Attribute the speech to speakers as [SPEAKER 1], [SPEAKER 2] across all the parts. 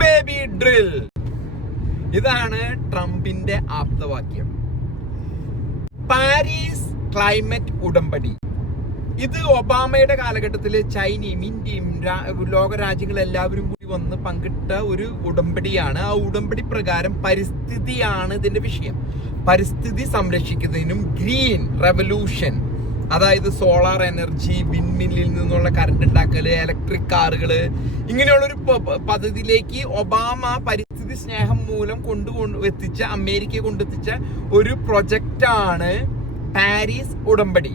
[SPEAKER 1] Baby drill. ഇതാണ് ട്രംപിന്റെ ആപ്തവാക്യം. Paris climate ഉടമ്പടി. ഇത് ഒബാമയുടെ കാലഘട്ടത്തിൽ ചൈനയും ഇന്ത്യയും ലോക രാജ്യങ്ങളെല്ലാവരും കൂടി വന്ന് പങ്കിട്ട ഒരു ഉടമ്പടിയാണ്. ആ ഉടമ്പടി പ്രകാരം പരിസ്ഥിതിയാണ് ഇതിന്റെ വിഷയം. പരിസ്ഥിതി സംരക്ഷിക്കുന്നതിനും ഗ്രീൻ റെവല്യൂഷൻ അതായത് സോളാർ എനർജി വിൻമില്ലിൽ നിന്നുള്ള കറണ്ട് ഉണ്ടാക്കൽ ഇലക്ട്രിക് കാറുകൾ ഇങ്ങനെയുള്ളൊരു ഒരു പദ്ധതിയിലേക്ക് ഒബാമ പരിസ്ഥിതി സ്നേഹം മൂലം കൊണ്ടു എത്തിച്ച അമേരിക്കയെ കൊണ്ടെത്തിച്ച ഒരു പ്രൊജക്റ്റാണ് പാരീസ് ഉടമ്പടി.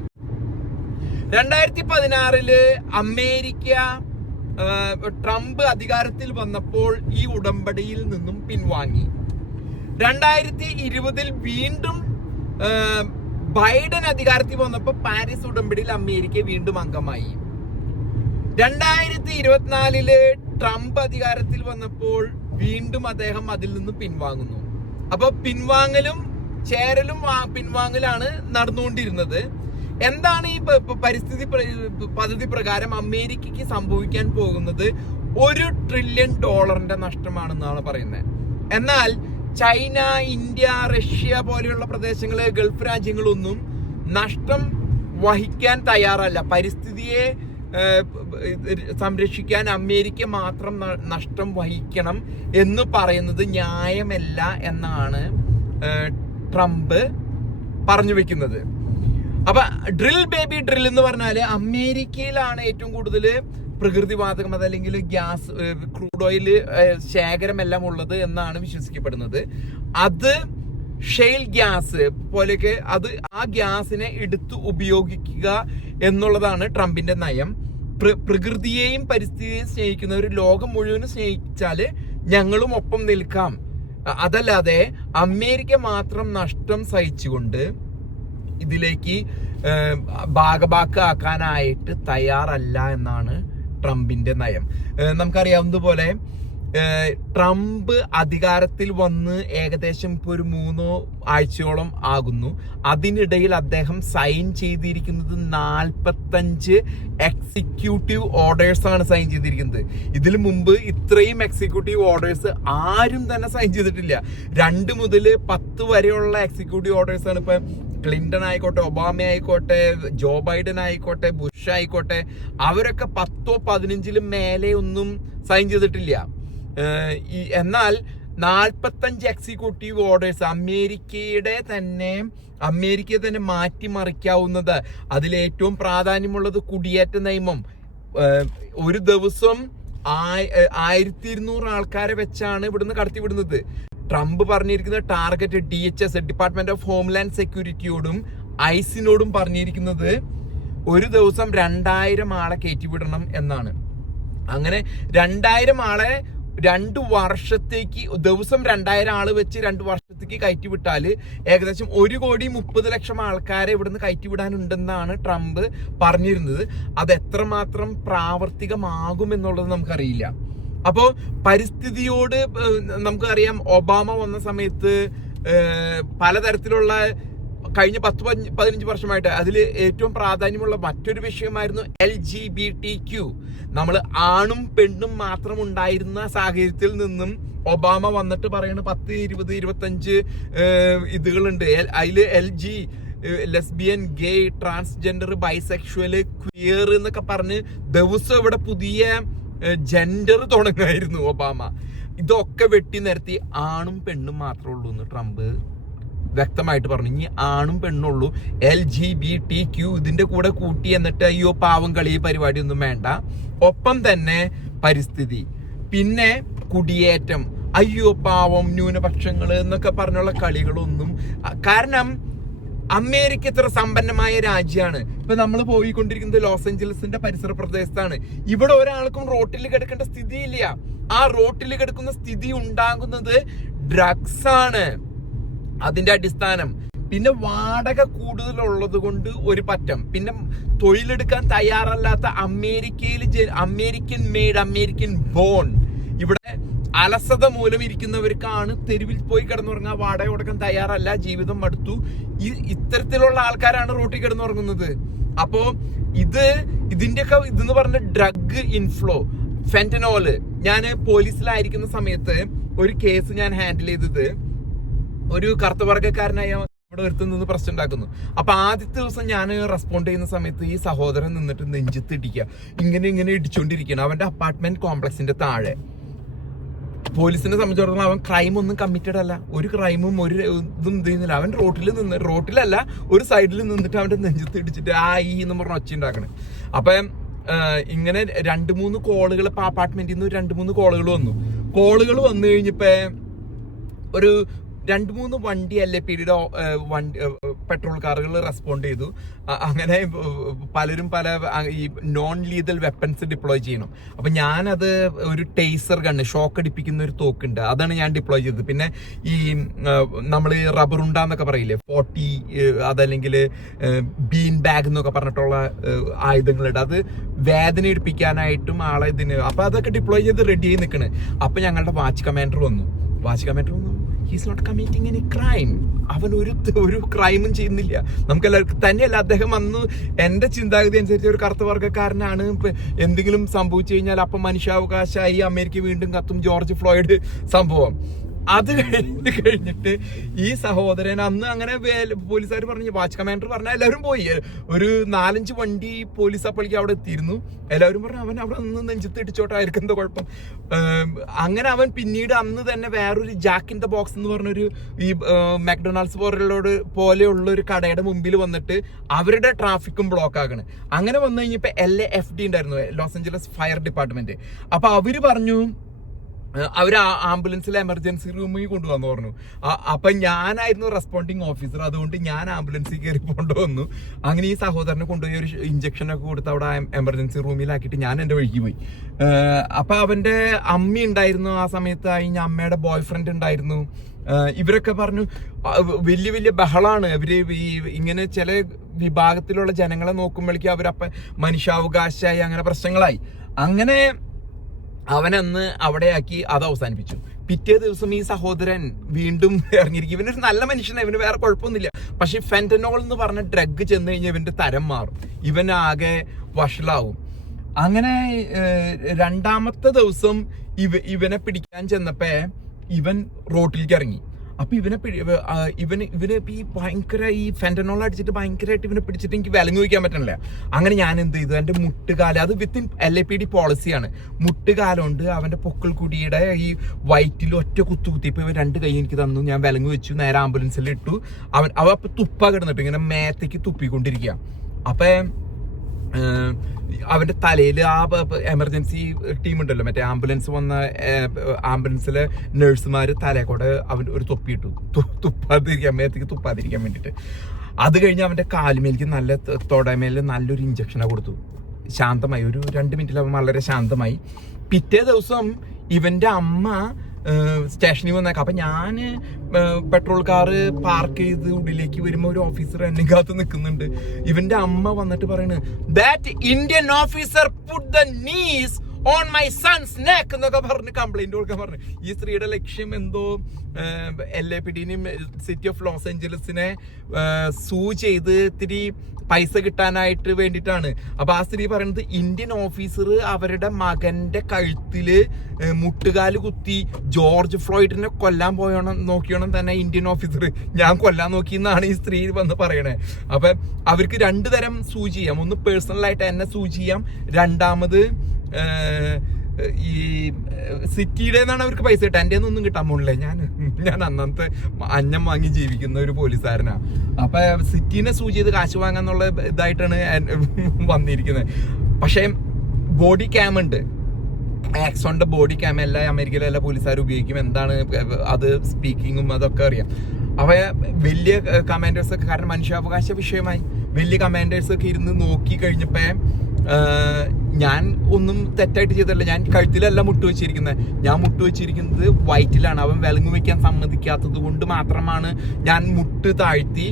[SPEAKER 1] രണ്ടായിരത്തി പതിനാറിൽ അമേരിക്ക ട്രംപ് അധികാരത്തിൽ വന്നപ്പോൾ ഈ ഉടമ്പടിയിൽ നിന്നും പിൻവാങ്ങി. രണ്ടായിരത്തി ഇരുപതിൽ വീണ്ടും ബൈഡൻ അധികാരത്തിൽ വന്നപ്പോൾ പാരീസ് ഉടമ്പടിയിൽ അമേരിക്ക വീണ്ടും അംഗമായി. രണ്ടായിരത്തി ഇരുപത്തിനാലിൽ ട്രംപ് അധികാരത്തിൽ വന്നപ്പോൾ വീണ്ടും അദ്ദേഹം അതിൽ നിന്ന് പിൻവാങ്ങുന്നു. അപ്പൊ പിൻവാങ്ങലും ചേരലും പിൻവാങ്ങലാണ് നടന്നുകൊണ്ടിരുന്നത്. എന്താണ് ഈ പരിസ്ഥിതി പദ്ധതി പ്രകാരം അമേരിക്കയ്ക്ക് സംഭവിക്കാൻ പോകുന്നത്? ഒരു ട്രില്യൺ ഡോളറിന്റെ നഷ്ടമാണെന്നാണ് പറയുന്നത്. എന്നാൽ ചൈന ഇന്ത്യ റഷ്യ പോലെയുള്ള പ്രദേശങ്ങൾ ഗൾഫ് രാജ്യങ്ങളൊന്നും നഷ്ടം വഹിക്കാൻ തയ്യാറല്ല. പരിസ്ഥിതിയെ സംരക്ഷിക്കാൻ അമേരിക്ക മാത്രം നഷ്ടം വഹിക്കണം എന്ന് പറയുന്നത് ന്യായമല്ല എന്നാണ് ട്രംപ് പറഞ്ഞു വെക്കുന്നത്. അപ്പൊ ഡ്രിൽ ബേബി ഡ്രിൽ എന്ന് പറഞ്ഞാൽ അമേരിക്കയിലാണ് ഏറ്റവും കൂടുതൽ പ്രകൃതിവാതകം അതല്ലെങ്കിൽ ഗ്യാസ് ക്രൂഡ് ഓയിൽ ശേഖരം എല്ലാം ഉള്ളത് എന്നാണ് വിശ്വസിക്കപ്പെടുന്നത്. അത് ഷെയിൽ ഗ്യാസ് പോലെയൊക്കെ അത് ആ ഗ്യാസിനെ എടുത്ത് ഉപയോഗിക്കുക എന്നുള്ളതാണ് ട്രംപിന്റെ നയം. പ്ര- പ്രകൃതിയെയും പരിസ്ഥിതിയെയും സ്നേഹിക്കുന്ന ഒരു ലോകം മുഴുവനും സ്നേഹിച്ചാൽ ഞങ്ങളും ഒപ്പം നിൽക്കാം. അതല്ലാതെ അമേരിക്ക മാത്രം നഷ്ടം സഹിച്ചുകൊണ്ട് ഇതിലേക്ക് ഭാഗഭാക്കാക്കാനായിട്ട് തയ്യാറല്ല എന്നാണ് ട്രംപിന്റെ നയം. നമുക്കറിയാവുന്നതുപോലെ ട്രംപ് അധികാരത്തിൽ വന്ന് ഏകദേശം ഇപ്പോൾ ഒരു മൂന്നോ ആഴ്ചയോളം ആകുന്നു. അതിനിടയിൽ അദ്ദേഹം സൈൻ ചെയ്തിരിക്കുന്നത് നാൽപ്പത്തഞ്ച് എക്സിക്യൂട്ടീവ് ഓർഡേഴ്സ് ആണ് സൈൻ ചെയ്തിരിക്കുന്നത്. ഇതിനു മുമ്പ് ഇത്രയും എക്സിക്യൂട്ടീവ് ഓർഡേഴ്സ് ആരും തന്നെ സൈൻ ചെയ്തിട്ടില്ല. രണ്ട് മുതൽ പത്ത് വരെയുള്ള എക്സിക്യൂട്ടീവ് ഓർഡേഴ്സ് ആണ് ഇപ്പൊ ക്ലിന്റൺ ആയിക്കോട്ടെ ഒബാമ ആയിക്കോട്ടെ ജോ ബൈഡൻ ആയിക്കോട്ടെ ബുഷ് ആയിക്കോട്ടെ അവരൊക്കെ പത്തോ പതിനഞ്ചിലും മേലെ ഒന്നും സൈൻ ചെയ്തിട്ടില്ല. എന്നാൽ നാൽപ്പത്തഞ്ച് എക്സിക്യൂട്ടീവ് ഓർഡേഴ്സ് അമേരിക്കയുടെ തന്നെ അമേരിക്കയെ തന്നെ മാറ്റിമറിക്കാവുന്നത്. അതിലേറ്റവും പ്രാധാന്യമുള്ളത് കുടിയേറ്റ നിയമം. ഒരു ദിവസം ആയിരത്തി ഇരുന്നൂറ് ആൾക്കാരെ വെച്ചാണ് ഇവിടുന്ന് കടത്തിവിടുന്നത്. ട്രംപ് പറഞ്ഞിരിക്കുന്ന target D H S department of homeland സെക്യൂരിറ്റിയോടും ഐസിനോടും പറഞ്ഞിരിക്കുന്നത് ഒരു ദിവസം രണ്ടായിരം ആളെ കയറ്റിവിടണം എന്നാണ്. അങ്ങനെ രണ്ടായിരം ആളെ രണ്ട് വർഷത്തേക്ക് ദിവസം രണ്ടായിരം ആൾ വെച്ച് രണ്ട് വർഷത്തേക്ക് കയറ്റിവിട്ടാൽ ഏകദേശം ഒരു കോടി മുപ്പത് ലക്ഷം ആൾക്കാരെ ഇവിടുന്ന് കയറ്റിവിടാനുണ്ടെന്നാണ് ട്രംപ് പറഞ്ഞിരുന്നത്. അത് എത്രമാത്രം പ്രാവർത്തികമാകും എന്നുള്ളത് നമുക്കറിയില്ല. അപ്പോ പരിസ്ഥിതിയോട് നമുക്കറിയാം ഒബാമ വന്ന സമയത്ത് പലതരത്തിലുള്ള കഴിഞ്ഞ പത്ത് പതിനഞ്ച് വർഷമായിട്ട് അതിൽ ഏറ്റവും പ്രാധാന്യമുള്ള മറ്റൊരു വിഷയമായിരുന്നു L G B T Q നമ്മൾ ആണും പെണ്ണും മാത്രം ഉണ്ടായിരുന്ന സാഹചര്യത്തിൽ നിന്നും ഒബാമ വന്നിട്ട് പറയുന്ന പത്ത് ഇരുപത് ഇരുപത്തഞ്ച് ഇതുകളുണ്ട്. അതിൽ L G lesbian gay transgender bisexual queer എന്നൊക്കെ പറഞ്ഞ് ദിവസം ഇവിടെ പുതിയ ജെൻഡർ തുടങ്ങായിരുന്നു ഒബാമ. ഇതൊക്കെ വെട്ടി നിരത്തി ആണും പെണ്ണും മാത്രമേ ഉള്ളൂ എന്ന് ട്രംപ് വ്യക്തമായിട്ട് പറഞ്ഞു. ഇനി ആണും പെണ്ണുള്ളൂ. L G B T Q ഇതിന്റെ കൂടെ കൂട്ടി എന്നിട്ട് അയ്യോ പാവം കളി പരിപാടി ഒന്നും വേണ്ട. ഒപ്പം തന്നെ പരിസ്ഥിതി. പിന്നെ കുടിയേറ്റം. അയ്യോ പാവം ന്യൂനപക്ഷങ്ങൾ എന്നൊക്കെ പറഞ്ഞുള്ള കളികളൊന്നും. കാരണം അമേരിക്ക ഇത്ര സമ്പന്നമായ രാജ്യമാണ് ഇപ്പൊ നമ്മൾ പോയിക്കൊണ്ടിരിക്കുന്നത് ലോസ് ഏഞ്ചലസിന്റെ പരിസര പ്രദേശത്താണ്. ഇവിടെ ഒരാൾക്കും റോട്ടിൽ കിടക്കേണ്ട സ്ഥിതിയില്ല. ആ റോട്ടിൽ കിടക്കുന്ന സ്ഥിതി ഉണ്ടാകുന്നത് ഡ്രഗ്സ് ആണ് അതിന്റെ അടിസ്ഥാനം. പിന്നെ വാടക കൂടുതലുള്ളത് കൊണ്ട് ഒരു പറ്റം. പിന്നെ തൊഴിലെടുക്കാൻ തയ്യാറല്ലാത്ത അമേരിക്കയിൽ അമേരിക്കൻ മെയ്ഡ് അമേരിക്കൻ ബോൺ. അലസത മൂലം ഇരിക്കുന്നവർക്കാണ് തെരുവിൽ പോയി കിടന്നുറങ്ങാൻ വാടക കൊടുക്കാൻ തയ്യാറല്ല ജീവിതം മടുത്തു. ഈ ഇത്തരത്തിലുള്ള ആൾക്കാരാണ് റോട്ടിൽ കിടന്നുറങ്ങുന്നത്. അപ്പോ ഇത് ഇതിന്റെയൊക്കെ ഇതെന്ന് പറഞ്ഞ ഡ്രഗ് ഇൻഫ്ലോ ഫെന്റനോൾ ഞാൻ പോലീസിലായിരിക്കുന്ന സമയത്ത് ഒരു കേസ് ഞാൻ ഹാൻഡിൽ ചെയ്തത്. ഒരു കറുത്തവർഗക്കാരനായ ഇവിടെ ഒരുത്തു നിന്ന് പ്രശ്നം ഉണ്ടാക്കുന്നു. അപ്പൊ ആദ്യത്തെ ദിവസം ഞാൻ റെസ്പോണ്ട് ചെയ്യുന്ന സമയത്ത് ഈ സഹോദരൻ നിന്നിട്ട് നെഞ്ചത്ത് ഇടിക്കുക ഇങ്ങനെ ഇങ്ങനെ ഇടിച്ചോണ്ടിരിക്കണം അവന്റെ അപ്പാർട്ട്മെന്റ് കോംപ്ലക്സിന്റെ താഴെ. പോലീസിനെ സംബന്ധിച്ചിടത്തോളം അവൻ ക്രൈം ഒന്നും കമ്മിറ്റഡ് അല്ല. ഒരു ക്രൈമും ഒരു ഇതും ചെയ്യുന്നില്ല. അവൻ റോട്ടിൽ നിന്ന് റോട്ടിലല്ല ഒരു സൈഡിൽ നിന്നിട്ട് അവന്റെ നെഞ്ചത്ത് ഇടിച്ചിട്ട് ആ ഈ എന്ന് പറഞ്ഞ ഒച്ച ഉണ്ടാക്കണേ. അപ്പൊ ഇങ്ങനെ രണ്ട് മൂന്ന് കോളുകൾ ഇപ്പൊ അപ്പാർട്ട്മെന്റിൽ നിന്ന് രണ്ട് മൂന്ന് കോളുകൾ വന്നു. കോളുകൾ വന്നു കഴിഞ്ഞപ്പോ ഒരു രണ്ട് മൂന്ന് വണ്ടി അല്ലേ എ വണ്ടി പെട്രോൾ കാറുകൾ റെസ്പോണ്ട് ചെയ്തു. അങ്ങനെ പലരും പല ഈ നോൺ ലീതൽ വെപ്പൺസ് ഡിപ്ലോയ് ചെയ്യണം. അപ്പൊ ഞാനത് ഒരു ടേസർ ഗണ്ണ് ഷോക്ക് അടിപ്പിക്കുന്ന ഒരു തോക്കുണ്ട്. അതാണ് ഞാൻ ഡിപ്ലോയ് ചെയ്തത്. പിന്നെ ഈ നമ്മൾ റബ്ബർ ഉണ്ടാന്നൊക്കെ പറയില്ലേ? ഫോർട്ടി അതല്ലെങ്കിൽ ബീൻ ബാഗ് എന്നൊക്കെ പറഞ്ഞിട്ടുള്ള ആയുധങ്ങളുണ്ട്. അത് വേദന എടുപ്പിക്കാനായിട്ടും ആളെ ഇതിന്. അപ്പൊ അതൊക്കെ ഡിപ്ലോയ് ചെയ്ത് റെഡി ആയി നിൽക്കണ് അപ്പൊ ഞങ്ങളുടെ വാച്ച് കമാൻഡർ വന്നു. വാച്ച് കമാൻഡർ വന്നു. He's not committing any crime അവൻ ഒരു ഒരു ക്രൈമും ചെയ്യുന്നില്ല. നമുക്ക് എല്ലാവർക്കും തന്നെയല്ല അദ്ദേഹം അന്ന് എന്റെ ചിന്താഗതി അനുസരിച്ച് ഒരു കറുത്ത വർഗക്കാരനാണ്. എന്തെങ്കിലും സംഭവിച്ചു കഴിഞ്ഞാൽ അപ്പം മനുഷ്യാവകാശമായി അമേരിക്ക വീണ്ടും കത്തും ജോർജ് ഫ്ലോയിഡ് സംഭവം. അത് കഴിഞ്ഞ് കഴിഞ്ഞിട്ട് ഈ സഹോദരൻ അന്ന് അങ്ങനെ പോലീസുകാർ പറഞ്ഞു വാച്ച് കമാൻഡർ പറഞ്ഞ എല്ലാവരും പോയി. ഒരു നാലഞ്ച് വണ്ടി പോലീസ് അപ്പോഴേക്ക് അവിടെ എത്തിയിരുന്നു. എല്ലാവരും പറഞ്ഞു അവൻ അവിടെ നിന്ന് നെഞ്ചത്ത് ഇടിച്ചോട്ടായിരിക്കും എന്താ കുഴപ്പം? അങ്ങനെ അവൻ പിന്നീട് അന്ന് തന്നെ വേറൊരു ജാക്ക് ദ ബോക്സ് എന്ന് പറഞ്ഞൊരു ഈ മെക്ഡൊണാൾഡ്സ് പോലുള്ളോട് പോലെയുള്ള ഒരു കടയുടെ മുമ്പിൽ വന്നിട്ട് അവരുടെ ട്രാഫിക്കും ബ്ലോക്ക് ആകണം. അങ്ങനെ വന്നു കഴിഞ്ഞപ്പോൾ എൽ എ എഫ് ഡി ഉണ്ടായിരുന്നു ലോസ് ഏഞ്ചലസ് ഫയർ ഡിപ്പാർട്ട്മെന്റ്. അപ്പൊ അവർ പറഞ്ഞു അവർ ആംബുലൻസിൽ എമർജൻസി റൂമിൽ കൊണ്ടുവന്നു പറഞ്ഞു. അപ്പൊ ഞാനായിരുന്നു റെസ്പോണ്ടിങ് ഓഫീസർ. അതുകൊണ്ട് ഞാൻ ആംബുലൻസിൽ കയറി കൊണ്ടുവന്നു. അങ്ങനെ ഈ സഹോദരനെ കൊണ്ടുപോയി ഒരു ഇഞ്ചക്ഷൻ ഒക്കെ കൊടുത്ത് അവിടെ എമർജൻസി റൂമിലാക്കിയിട്ട് ഞാൻ എന്റെ വഴിക്ക് പോയി. അപ്പൊ അവന്റെ അമ്മ ഉണ്ടായിരുന്നു ആ സമയത്ത് കഴിഞ്ഞ അമ്മയുടെ ബോയ് ഫ്രണ്ട് ഉണ്ടായിരുന്നു ഇവരൊക്കെ പറഞ്ഞു വലിയ വലിയ ബഹളാണ്. ഇവർ ഈ ഇങ്ങനെ ചില വിഭാഗത്തിലുള്ള ജനങ്ങളെ നോക്കുമ്പോഴേക്കും അവരപ്പ മനുഷ്യാവകാശമായി അങ്ങനെ പ്രശ്നങ്ങളായി. അങ്ങനെ അവനന്ന് അവിടെയാക്കി അത് അവസാനിപ്പിച്ചു. പിറ്റേ ദിവസം ഈ സഹോദരൻ വീണ്ടും ഇറങ്ങിയിരിക്കും. ഇവനൊരു നല്ല മനുഷ്യനാണ് ഇവന് വേറെ കുഴപ്പമൊന്നുമില്ല. പക്ഷെ ഫെന്റനോൾ എന്ന് പറഞ്ഞ ഡ്രഗ് ചെന്ന് കഴിഞ്ഞാൽ ഇവന്റെ തരം മാറും. ഇവൻ ആകെ വഷളാവും. അങ്ങനെ രണ്ടാമത്തെ ദിവസം ഇവ ഇവനെ പിടിക്കാൻ ചെന്നപ്പോ ഇവൻ റോട്ടിലേക്ക് ഇറങ്ങി. അപ്പൊ ഇവനെ ഇവ- ഇവന് ഇവന് ഈ ഭയങ്കര ഈ ഫെന്റനോൾ അടിച്ചിട്ട് ഭയങ്കരമായിട്ട് ഇവനെ പിടിച്ചിട്ട് എനിക്ക് വിലങ്ങ് വയ്ക്കാൻ പറ്റണില്ല. അങ്ങനെ ഞാൻ എന്ത് ചെയ്തു? എന്റെ മുട്ടുകാല അത് within L A P D പോളിസിയാണ് മുട്ടുകാലുണ്ട് അവന്റെ പൊക്കിൾ കുടിയുടെ ഈ വയറ്റിൽ ഒറ്റ കുത്തു കുത്തി ഇപ്പൊ ഇവൻ രണ്ട് കൈ എനിക്ക് തന്നു. ഞാൻ വിലങ്ങ് വെച്ചു നേരെ ആംബുലൻസിൽ ഇട്ടു. അവൻ അവ തുപ്പ കിടന്നിട്ട് ഇങ്ങനെ മേത്തേക്ക് തുപ്പിക്കൊണ്ടിരിക്കുക അപ്പൊ അവന്റെ തലയിൽ ആ എമർജൻസി ടീം ഉണ്ടല്ലോ. മറ്റേ ആംബുലൻസ് വന്ന ആംബുലൻസിലെ നഴ്സുമാര് തലക്കൂടെ അവൻ ഒരു തൊപ്പിയിട്ടു. തുപ്പാതിരിക്കാൻ മേത്തേക്ക് തുപ്പാതിരിക്കാൻ വേണ്ടിയിട്ട്. അത് കഴിഞ്ഞ് അവന്റെ കാലുമേലേക്ക് നല്ല തൊടമേലിൽ തൊടമേൽ നല്ലൊരു ഇഞ്ചക്ഷനെ കൊടുത്തു. ശാന്തമായി. ഒരു രണ്ട് മിനിറ്റിൽ അവൻ വളരെ ശാന്തമായി. പിറ്റേ ദിവസം ഇവന്റെ അമ്മ സ്റ്റേഷനിൽ വന്നേക്കാം. അപ്പൊ ഞാൻ പെട്രോൾ കാറ് പാർക്ക് ചെയ്ത് ഉള്ളിലേക്ക് വരുമ്പോ ഒരു ഓഫീസർ എന്നെ കാത്ത് നിൽക്കുന്നുണ്ട് ഇവന്റെ അമ്മ വന്നിട്ട് പറയണ് that Indian officer put the knees on my son's neck എന്നൊക്കെ പറഞ്ഞ് കംപ്ലൈന്റ് കൊടുക്കാൻ പറഞ്ഞു. ഈ സ്ത്രീയുടെ ലക്ഷ്യം എന്തോ എൽ എ പി ഡിനെയും സിറ്റി ഓഫ് ലോസ് ഏഞ്ചലസിനെ സൂ ചെയ്ത് ഇത്തിരി പൈസ കിട്ടാനായിട്ട് വേണ്ടിയിട്ടാണ്. അപ്പൊ ആ സ്ത്രീ പറയുന്നത് ഇന്ത്യൻ ഓഫീസർ അവരുടെ മകന്റെ കഴുത്തിൽ മുട്ടുകാൽ കുത്തി ജോർജ് ഫ്ലോയിഡിനെ കൊല്ലാൻ പോയോണം നോക്കിയോണം തന്നെ ഇന്ത്യൻ ഓഫീസർ ഞാൻ കൊല്ലാൻ നോക്കി എന്നാണ് ഈ സ്ത്രീ വന്ന് പറയണേ. അപ്പൊ അവർക്ക് രണ്ടു തരം സൂ ചെയ്യാം. ഒന്ന് പേഴ്സണലായിട്ട് എന്നെ സൂ ചെയ്യാം. രണ്ടാമത് ഈ സിറ്റിയുടെ നിന്നാണ് അവർക്ക് പൈസ കിട്ടുക. എന്റെ ഒന്നും കിട്ടാൻ പോണില്ല. ഞാൻ ഞാൻ അന്നത്തെ അന്നം വാങ്ങി ജീവിക്കുന്ന ഒരു പോലീസുകാരനാ. അപ്പൊ സിറ്റീനെ സൂചി ചെയ്ത് കാശ് വാങ്ങാന്നുള്ള ഇതായിട്ടാണ് വന്നിരിക്കുന്നത്. പക്ഷേ ബോഡി ക്യാം ഉണ്ട്. ആക്സോണിന്റെ ബോഡി ക്യാം എല്ലാ അമേരിക്കയിലെ എല്ലാ പോലീസുകാരും ഉപയോഗിക്കും. എന്താണ് അത് സ്പീക്കിങ്ങും അതൊക്കെ അറിയാം. അവ വലിയ കമാൻഡേഴ്സ് ഒക്കെ കാരണം മനുഷ്യാവകാശ വിഷയമായി. വലിയ കമാൻഡേഴ്സ് ഒക്കെ ഇരുന്ന് നോക്കി കഴിഞ്ഞപ്പോ ആ, ഞാൻ ഒന്നും തെറ്റായിട്ട് ചെയ്തല്ല ഞാൻ കഴുത്തിലല്ല മുട്ട് വെച്ചിരിക്കുന്നത്. ഞാൻ മുട്ട് വെച്ചിരിക്കുന്നത് വയറ്റിലാണ്. അവൻ വിലങ്ങ് വെക്കാൻ സമ്മതിക്കാത്തത് കൊണ്ട് മാത്രമാണ് ഞാൻ മുട്ട് താഴ്ത്തി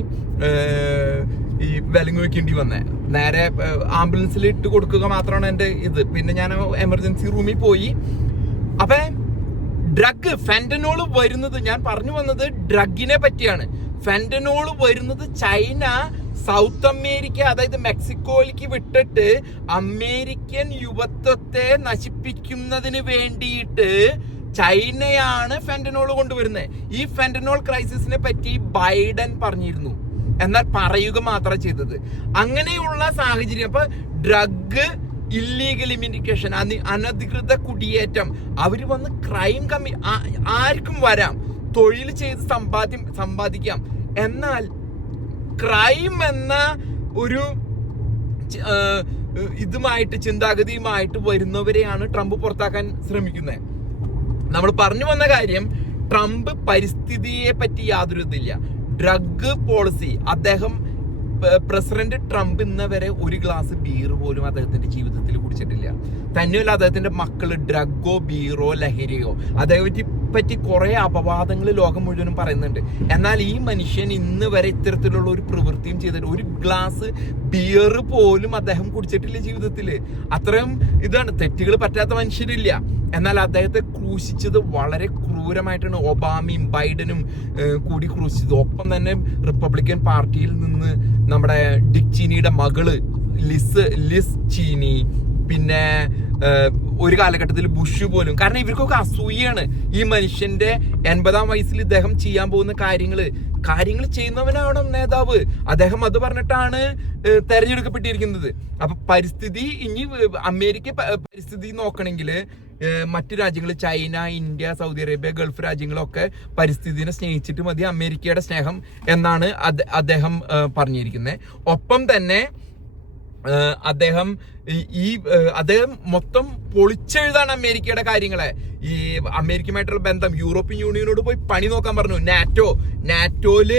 [SPEAKER 1] ഈ വിലങ്ങ് വെക്കേണ്ടി വന്നേ. നേരെ ആംബുലൻസിൽ ഇട്ട് കൊടുക്കുക മാത്രമാണ് എന്റെ ഇത്. പിന്നെ ഞാൻ എമർജൻസി റൂമിൽ പോയി. അപ്പൊ ഡ്രഗ് ഫെന്റനോൾ വരുന്നത് ഞാൻ പറഞ്ഞു വന്നത് ഡ്രഗിനെ പറ്റിയാണ്. ഫെന്റനോൾ വരുന്നത് ചൈന സൗത്ത് അമേരിക്ക അതായത് മെക്സിക്കോയിലേക്ക് വിട്ടിട്ട് അമേരിക്കൻ യുവത്വത്തെ നശിപ്പിക്കുന്നതിന് വേണ്ടിയിട്ട് ചൈനയാണ് ഫെന്റനോൾ കൊണ്ടുവരുന്നത് ഈ ഫെന്റനോൾ ക്രൈസിസിനെ പറ്റി ബൈഡൻ പറഞ്ഞിരുന്നു. എന്നാൽ പറയുക മാത്രം ചെയ്തത്. അങ്ങനെയുള്ള സാഹചര്യം. അപ്പൊ ഡ്രഗ് ഇല്ലീഗൽ ഇമിനിക്കേഷൻ അനധികൃത കുടിയേറ്റം. അവർ വന്ന് ക്രൈം കമ്മി ആർക്കും വരാം. തൊഴിൽ ചെയ്ത് സമ്പാദ്യം സമ്പാദിക്കാം. എന്നാൽ ക്രൈം എന്ന ഒരു ഇതുമായിട്ട് ചിന്താഗതിയുമായിട്ട് വരുന്നവരെയാണ് ട്രംപ് പുറത്താക്കാൻ ശ്രമിക്കുന്നത്. നമ്മൾ പറഞ്ഞു വന്ന കാര്യം ട്രംപ് പരിസ്ഥിതിയെ പറ്റി യാതൊരു ഇതില്ല ഡ്രഗ് പോളിസി അദ്ദേഹം പ്രസിഡന്റ് ട്രംപ് ഇന്നവരെ ഒരു ഗ്ലാസ് ബീർ പോലും അദ്ദേഹത്തിന്റെ ജീവിതത്തിൽ കുടിച്ചിട്ടില്ല. തന്നെയല്ല അദ്ദേഹത്തിന്റെ മക്കൾ ഡ്രഗോ ബീറോ ലഹരിയോ. അദ്ദേഹത്തെ പറ്റി കുറേ അപവാദങ്ങൾ ലോകം മുഴുവനും പറയുന്നുണ്ട്. എന്നാൽ ഈ മനുഷ്യൻ ഇന്ന് വരെ ഇത്തരത്തിലുള്ള ഒരു പ്രവൃത്തിയും ചെയ്തിട്ട് ഒരു ഗ്ലാസ് ബിയർ പോലും അദ്ദേഹം കുടിച്ചിട്ടില്ല ജീവിതത്തിൽ അത്രയും ഇതാണ്. തെറ്റുകൾ പറ്റാത്ത മനുഷ്യരില്ല. എന്നാൽ അദ്ദേഹത്തെ ക്രൂശിച്ചത് വളരെ ക്രൂരമായിട്ടാണ് ഒബാമയും ബൈഡനും കൂടി ക്രൂശിച്ചത്. ഒപ്പം തന്നെ റിപ്പബ്ലിക്കൻ പാർട്ടിയിൽ നിന്ന് നമ്മുടെ ഡിക് ചീനിയുടെ മകൾ ലിസ് ലിസ് ചീനി പിന്നെ ഒരു കാലഘട്ടത്തിൽ ബുഷ് പോലും. കാരണം ഇവർക്കൊക്കെ അസൂയാണ് ഈ മനുഷ്യന്റെ എൺപതാം വയസ്സിൽ ഇദ്ദേഹം ചെയ്യാൻ പോകുന്ന കാര്യങ്ങൾ. കാര്യങ്ങൾ ചെയ്യുന്നവനാണ് നേതാവ്? അദ്ദേഹം അത് പറഞ്ഞിട്ടാണ് തെരഞ്ഞെടുക്കപ്പെട്ടിരിക്കുന്നത്. അപ്പൊ പരിസ്ഥിതി ഇനി അമേരിക്ക പരിസ്ഥിതി നോക്കണമെങ്കിൽ മറ്റു രാജ്യങ്ങൾ China India Saudi Arabia Gulf രാജ്യങ്ങളൊക്കെ പരിസ്ഥിതിനെ സ്നേഹിച്ചിട്ട് മതി അമേരിക്കയുടെ സ്നേഹം എന്നാണ് അദ്ദേഹം പറഞ്ഞിരിക്കുന്നത് ഒപ്പം തന്നെ അദ്ദേഹം ഈ- അദ്ദേഹം മൊത്തം പൊളിച്ചെഴുതാണ് അമേരിക്കയുടെ കാര്യങ്ങളെ. ഈ അമേരിക്കയുമായിട്ടുള്ള ബന്ധം യൂറോപ്യൻ യൂണിയനോട് പോയി പണി നോക്കാൻ പറഞ്ഞു. നാറ്റോ നാറ്റോയിൽ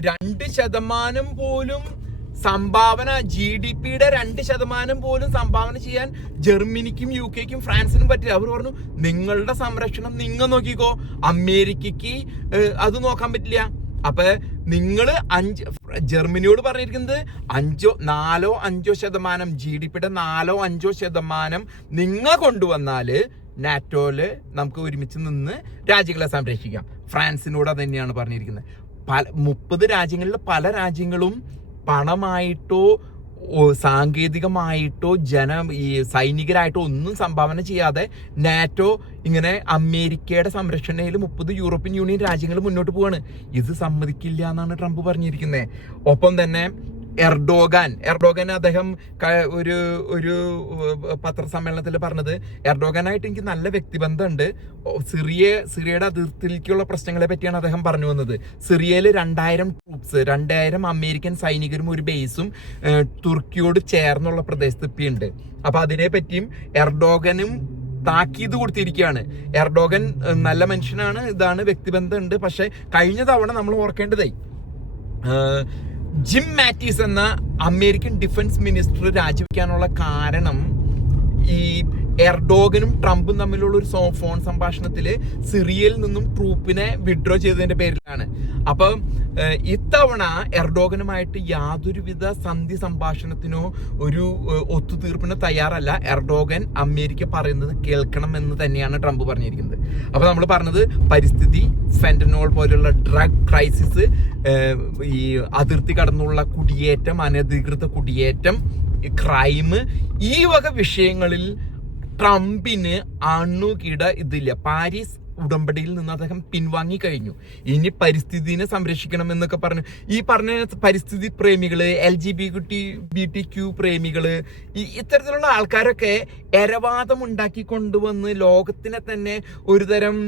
[SPEAKER 1] രണ്ട് ശതമാനം പോലും സംഭാവന ജി ഡി പിയുടെ രണ്ട് ശതമാനം പോലും സംഭാവന ചെയ്യാൻ ജർമ്മനിക്കും യു കെക്കും ഫ്രാൻസിനും പറ്റില്ല. അവർ പറഞ്ഞു നിങ്ങളുടെ സംരക്ഷണം നിങ്ങൾ നോക്കിക്കോ. അമേരിക്കക്ക് അത് നോക്കാൻ പറ്റില്ല. അപ്പൊ നിങ്ങൾ അഞ്ച് ജർമ്മനിയോട് പറഞ്ഞിരിക്കുന്നത് അഞ്ചോ നാലോ അഞ്ചോ ശതമാനം ജി ഡി പിയുടെ നാലോ അഞ്ചോ ശതമാനം നിങ്ങൾ കൊണ്ടുവന്നാൽ നാറ്റോയിൽ നമുക്ക് ഒരുമിച്ച് നിന്ന് രാജ്യങ്ങളെ സംരക്ഷിക്കാം. ഫ്രാൻസിനോട് തന്നെയാണ് പറഞ്ഞിരിക്കുന്നത്. പല മുപ്പത് രാജ്യങ്ങളിൽ പല രാജ്യങ്ങളും പണമായിട്ടോ സാങ്കേതികമായിട്ടോ ജന ഈ സൈനികരായിട്ടോ ഒന്നും സംഭാവന ചെയ്യാതെ നാറ്റോ ഇങ്ങനെ അമേരിക്കയുടെ സംരക്ഷണയിൽ മുപ്പത് യൂറോപ്യൻ യൂണിയൻ രാജ്യങ്ങൾ മുന്നോട്ട് പോവാണ്. ഇത് സമ്മതിക്കില്ല എന്നാണ് ട്രംപ് പറഞ്ഞിരിക്കുന്നത് ഒപ്പം തന്നെ എർഡോഗാൻ. എർഡോഗൻ അദ്ദേഹം ഒരു ഒരു പത്രസമ്മേളനത്തിൽ പറഞ്ഞത് എർഡോഗാനായിട്ട് എനിക്ക് നല്ല വ്യക്തിബന്ധമുണ്ട്. സിറിയ സിറിയയുടെ അതിർത്തിയിലേക്കുള്ള പ്രശ്നങ്ങളെ പറ്റിയാണ് അദ്ദേഹം പറഞ്ഞു വന്നത്. സിറിയയിൽ രണ്ടായിരം ട്രൂപ്സ് രണ്ടായിരം അമേരിക്കൻ സൈനികരും ഒരു ബേസും തുർക്കിയോട് ചേർന്നുള്ള പ്രദേശത്ത് ഇപ്പിയുണ്ട് അപ്പൊ അതിനെ പറ്റിയും എർഡോഗനും താക്കീത് കൊടുത്തിരിക്കുകയാണ് എർഡോഗൻ നല്ല മനുഷ്യനാണ് ഇതാണ് വ്യക്തിബന്ധമുണ്ട്. പക്ഷെ കഴിഞ്ഞ തവണ നമ്മൾ ഓർക്കേണ്ടതായി ജിം മാറ്റീസ് എന്ന അമേരിക്കൻ ഡിഫൻസ് മിനിസ്റ്റർ രാജിവെക്കാനുള്ള കാരണം ഈ എർഡോഗനും ട്രംപും തമ്മിലുള്ള ഒരു ഫോൺ സംഭാഷണത്തിൽ സിറിയയിൽ നിന്നും ട്രൂപ്പിനെ വിഡ്രോ ചെയ്തതിന്റെ പേരിലാണ്. അപ്പൊ ഇത്തവണ എർഡോഗനുമായിട്ട് യാതൊരുവിധ സന്ധി സംഭാഷണത്തിനോ ഒരു ഒത്തുതീർപ്പിനോ തയ്യാറല്ല. എർഡോഗൻ അമേരിക്ക പറയുന്നത് കേൾക്കണം എന്ന് തന്നെയാണ് ട്രംപ് പറഞ്ഞിരിക്കുന്നത്. അപ്പൊ നമ്മൾ പറഞ്ഞത് പരിസ്ഥിതി ഫെന്റനോൾ പോലുള്ള ഡ്രഗ് ക്രൈസിസ് ഈ അതിർത്തി കടന്നുള്ള കുടിയേറ്റം അനധികൃത കുടിയേറ്റം ക്രൈം ഈ വക വിഷയങ്ങളിൽ ട്രംപിന് അണുകിട ഇതില്ല. പാരീസ് ഉടമ്പടിയിൽ നിന്ന് അദ്ദേഹം പിൻവാങ്ങി കഴിഞ്ഞു. ഇനി പരിസ്ഥിതിനെ സംരക്ഷിക്കണം എന്നൊക്കെ പറഞ്ഞു. ഈ പറഞ്ഞ പരിസ്ഥിതി പ്രേമികൾ L G B T B T Q പ്രേമികൾ ഇത്തരത്തിലുള്ള ആൾക്കാരൊക്കെ എരവാദം ഉണ്ടാക്കി കൊണ്ടുവന്ന് ലോകത്തിനെ തന്നെ ഒരുതരം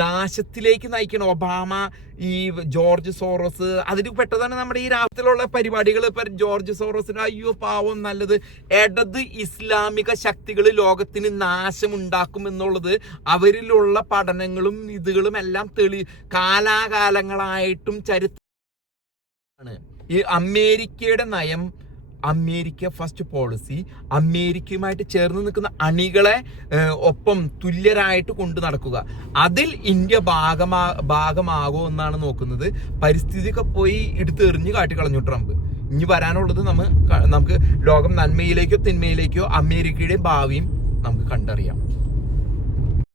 [SPEAKER 1] നാശത്തിലേക്ക് നയിക്കണം ഒബാമ ഈ ജോർജ് സോറസ്. അതിൽ പെട്ടതാണ് നമ്മുടെ ഈ രാഷ്ട്രത്തിലുള്ള പരിപാടികൾ ഇപ്പൊ ജോർജ് സോറസിന് അയ്യോ പാവം നല്ലത്. ഇടത് ഇസ്ലാമിക ശക്തികൾ ലോകത്തിന് നാശമുണ്ടാക്കും എന്നുള്ളത് അവരിലുള്ള പഠനങ്ങളും ഇതുകളും എല്ലാം തെളി കാലാകാലങ്ങളായിട്ടും ചരിത്രമാണ് ഈ അമേരിക്കയുടെ നയം അമേരിക്ക ഫസ്റ്റ് പോളിസി അമേരിക്കയുമായിട്ട് ചേർന്ന് നിൽക്കുന്ന അണികളെ ഒപ്പം തുല്യരായിട്ട് കൊണ്ടു നടക്കുക. അതിൽ ഇന്ത്യ ഭാഗമാ ഭാഗമാകോ എന്നാണ് നോക്കുന്നത്. പരിസ്ഥിതിയൊക്കെ പോയി എടുത്തെറിഞ്ഞ് കാട്ടിക്കളഞ്ഞു ട്രംപ്. ഇനി വരാനുള്ളത് നമ്മൾ നമുക്ക് ലോകം നന്മയിലേക്കോ തിന്മയിലേക്കോ അമേരിക്കയുടെ ഭാവിയും നമുക്ക് കണ്ടറിയാം.